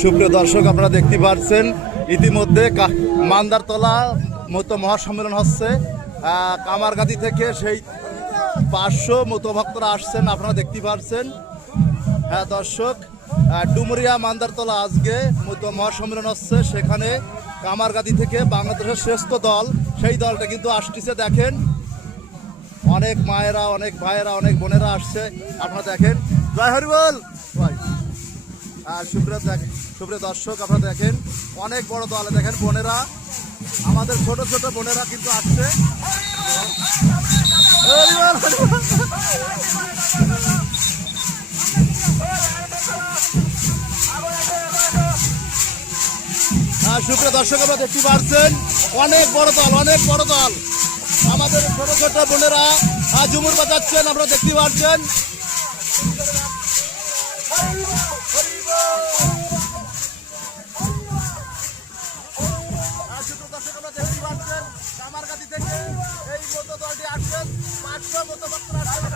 সুপ্রিয় দর্শক, আপনারা দেখতে পাচ্ছেন ইতিমধ্যে মান্দারতলা মতো মহাসম্মেলন হচ্ছে। কামারগাতি থেকে সেই 500 মতো ভক্তরা আসছেন, আপনারা দেখতে পাচ্ছেন। হ্যাঁ দর্শক, ডুমুরিয়া মান্দারতলা আজকে মতো মহাসম্মেলন হচ্ছে, সেখানে কামারগাতি থেকে বাংলাদেশের শ্রেষ্ঠ দল, সেই দলটা কিন্তু আসতেছে। দেখেন অনেক মায়েরা, অনেক ভাইয়েরা, অনেক বোনেরা আসছে, আপনারা দেখেন। জয় হরিবল ভাই। সুপ্রিয় দর্শক, আপনারা দেখেন অনেক বড় দলে দেখেন বোনেরা, আমাদের ছোট ছোট বোনেরা কিন্তু আসছে। সুপ্রিয় দর্শক, আপনারা দেখতে পাচ্ছেন অনেক বড় দল, অনেক বড় দল, আমাদের ছোট ছোট বোনেরা ঝুমুর বাজাচ্ছেন, আপনারা দেখতে পাচ্ছেন। কামারগাতি থেকে এই মতো দলটি আসছেন, 500 মতো ভক্তরা আসছেন।